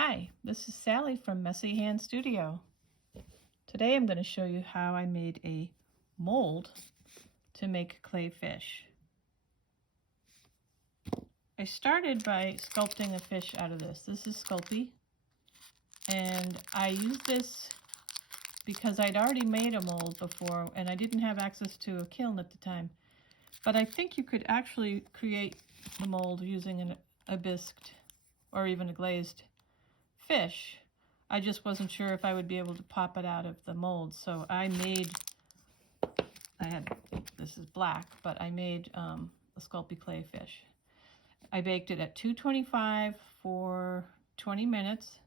Hi, this is Sally from Messy Hand Studio. Today I'm going to show you how I made a mold to make clay fish. I started by sculpting a fish out of this. This is Sculpey, and I used this because I'd already made a mold before and I didn't have access to a kiln at the time. But I think you could actually create the mold using a bisqued or even a glazed fish. I just wasn't sure if I would be able to pop it out of the mold, so this is black, but I made a Sculpey clay fish. I baked it at 225 for 20 minutes,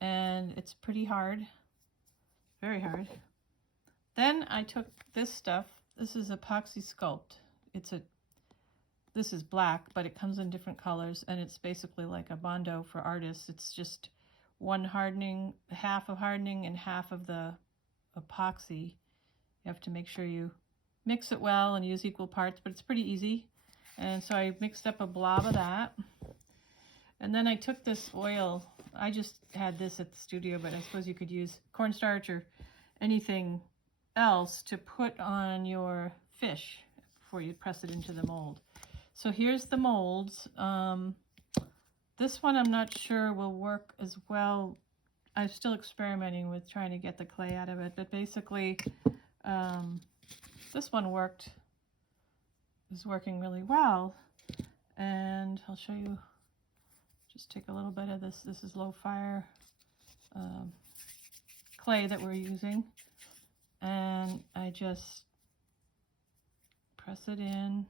and it's pretty hard, very hard. Then I took this stuff. This is epoxy sculpt. This is black, but it comes in different colors, and it's basically like a Bondo for artists. It's just one hardening, half of hardening and half of the epoxy. You have to make sure you mix it well and use equal parts, but it's pretty easy. And so I mixed up a blob of that. And then I took this oil. I just had this at the studio, but I suppose you could use cornstarch or anything else to put on your fish before you press it into the mold. So here's the molds. This one I'm not sure will work as well. I'm still experimenting with trying to get the clay out of it, but basically this one is working really well. And I'll show you, just take a little bit of this. This is low fire clay that we're using. And I just press it in.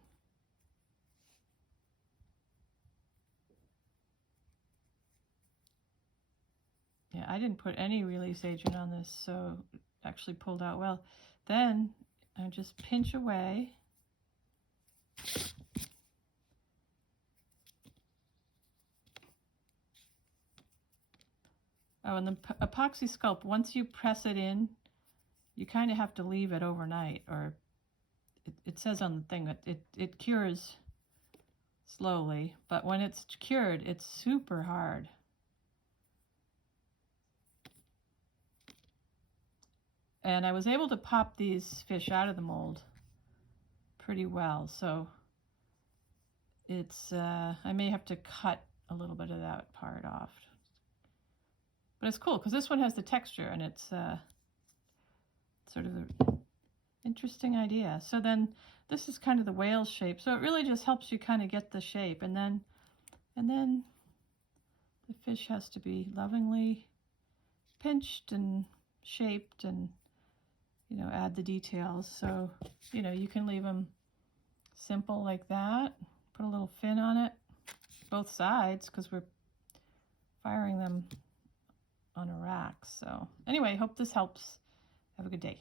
Yeah, I didn't put any release agent on this, so it actually pulled out well. Then I just pinch away. Oh, and the epoxy sculpt, once you press it in, you kind of have to leave it overnight, or it says on the thing that it cures slowly, but when it's cured, it's super hard. And I was able to pop these fish out of the mold pretty well, so it's I may have to cut a little bit of that part off. But it's cool because this one has the texture, and it's sort of an interesting idea. So then this is kind of the whale shape, so it really just helps you kind of get the shape, and then the fish has to be lovingly pinched and shaped, and add the details. So you can leave them simple like that, put a little fin on it, both sides, because we're firing them on a rack. So anyway, hope this helps. Have a good day.